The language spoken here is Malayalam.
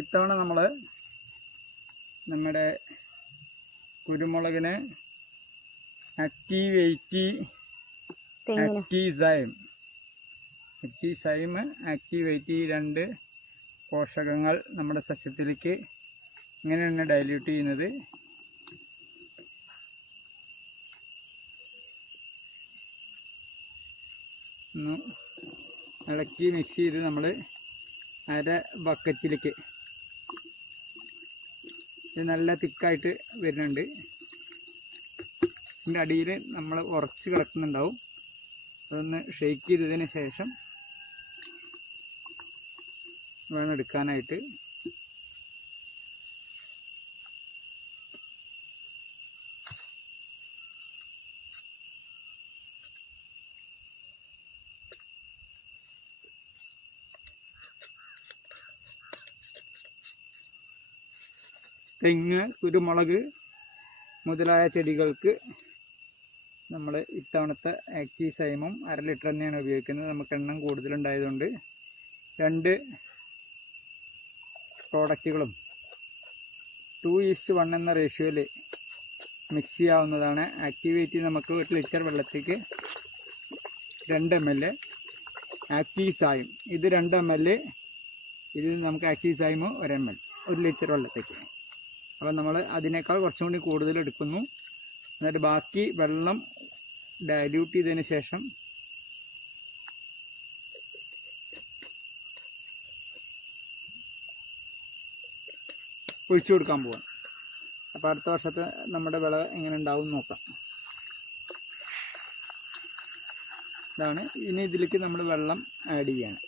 ഇത്തവണ നമ്മൾ നമ്മുടെ കുരുമുളകിന് ആക്റ്റീവ് രണ്ട് പോഷകങ്ങൾ നമ്മുടെ സസ്യത്തിലേക്ക് ഇങ്ങനെയാണ് ഡൈല്യൂട്ട് ചെയ്യുന്നത്. ഇളക്കി മിക്സ് ചെയ്ത് നമ്മൾ അര ബക്കറ്റിലേക്ക്, ഇത് നല്ല തിക്കായിട്ട് വരുന്നുണ്ട്. ഇതിൻ്റെ അടിയിൽ നമ്മൾ ഉറച്ച് കിടക്കുന്നുണ്ടാവും. അതൊന്ന് ഷെയ്ക്ക് ചെയ്തതിന് ശേഷം വേണം എടുക്കാനായിട്ട്. തെങ്ങ്, കുരുമുളക് മുതലായ ചെടികൾക്ക് നമ്മൾ ഇത്തവണത്തെ ആക്റ്റീവ് സൈമും 1/2 ലിറ്റർ തന്നെയാണ് ഉപയോഗിക്കുന്നത്. നമുക്ക് എണ്ണം കൂടുതലുണ്ടായതുകൊണ്ട് 2 പ്രോഡക്റ്റുകളും 2:1 എന്ന റേഷ്യോയിൽ മിക്സ് ചെയ്യാവുന്നതാണ്. ആക്റ്റീവേറ്റ് നമുക്ക് 1 ലിറ്റർ വെള്ളത്തേക്ക് 2 ml, ആക്റ്റീവ് സൈം ഇത് 2 ml, ഇത് നമുക്ക് ആക്റ്റീവ് സൈം 1 ml 1 ലിറ്റർ വെള്ളത്തേക്ക്. അപ്പോൾ നമ്മൾ അതിനേക്കാൾ കുറച്ചും കൂടി കൂടുതൽ എടുക്കുന്നു. എന്നിട്ട് ബാക്കി വെള്ളം ഡൈല്യൂട്ട് ചെയ്തതിന് ശേഷം ഒഴിച്ചു കൊടുക്കാൻ പോവാം. അപ്പോൾ അടുത്ത വർഷത്തെ നമ്മുടെ വിള എങ്ങനെ ഉണ്ടാവും നോക്കാം. ഇതാണ്. ഇനി ഇതിലേക്ക് നമ്മൾ വെള്ളം ആഡ് ചെയ്യാണ്.